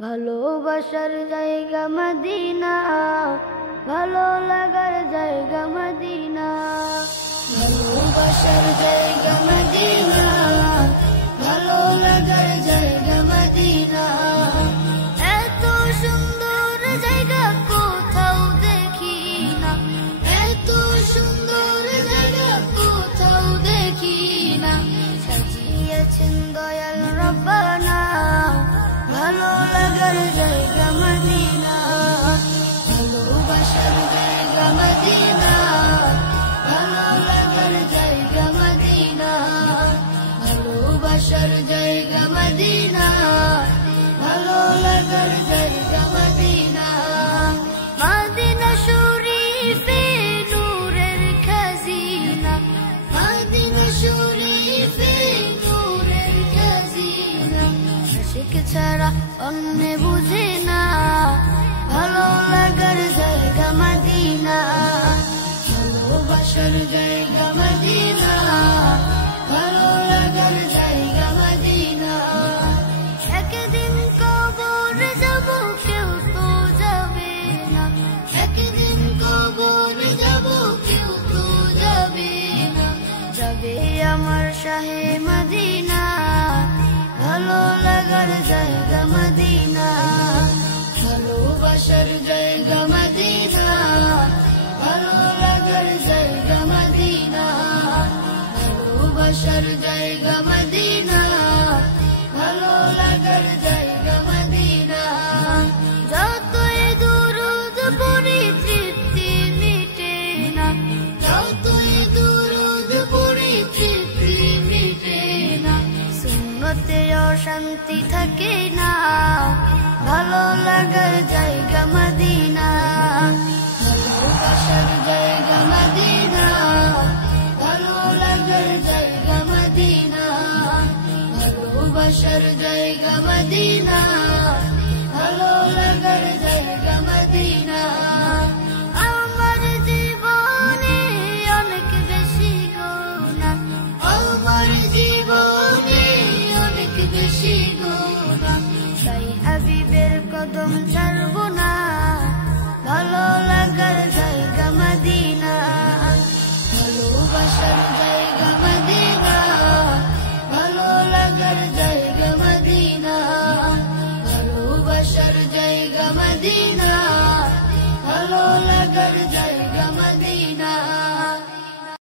ভালোবাসার জায়গা মদিনা, ভালো লাগার জায়গা মদিনা। ভালোবাসার জায়গা মদিনা, ভালো লাগার জায়গা মদিনা। এত সুন্দর জায়গা কোথাও দেখি না, এত সুন্দর জায়গা কোথাও দেখি না। সাজিয়েছেন দয়াল রব্বানা, ভালো লাগার জায়গা মদিনা। ভালোবাসার জায়গা মদিনা, ভালো লাগার জায়গা মদিনা। ভালোবাসার জায়গা মদিনা, ভালো লাগার জায়গা মদিনা। মদিনা শরীফে নূরের খাজিনা, মদিনা শরীফে নূরের খাজিনা। আশিক ছাড়া অন্য বুঝে না, ভালো লাগার জায়গা মদিনা। ভালোবাসার জায়গা মদিনা, ভালো লাগার জায়গা মদিনা। একদিন কবর যাব কেউ তো যাবে না, একদিন কবর যাব কেউ তো যাবে না। যাবে আমার শাহে মদিনা, ভালো লাগার জায়গা মদিনা। ভালোবাসার জায়গা মদিনা, ভালো লাগার জায়গা মদিনা। ভালোবাসার জায়গা মদিনা, ভালো লাগার জায়গা মদিনা। যতই দুরূদ পড়ি তৃপ্তি মিটে না, যতই দুরূদ পড়ি তৃপ্তি মিটে না। সুন্নতে অশান্তি থাকে না, ভালো লাগার জায়গা মদিনা। ভালোবাসার জায়গা মদিনা, ভালো লাগার জায়গা মদিনা। ভালোবাসার জায়গা মদিনা, ভালো লাগার জায়গা মদিনা।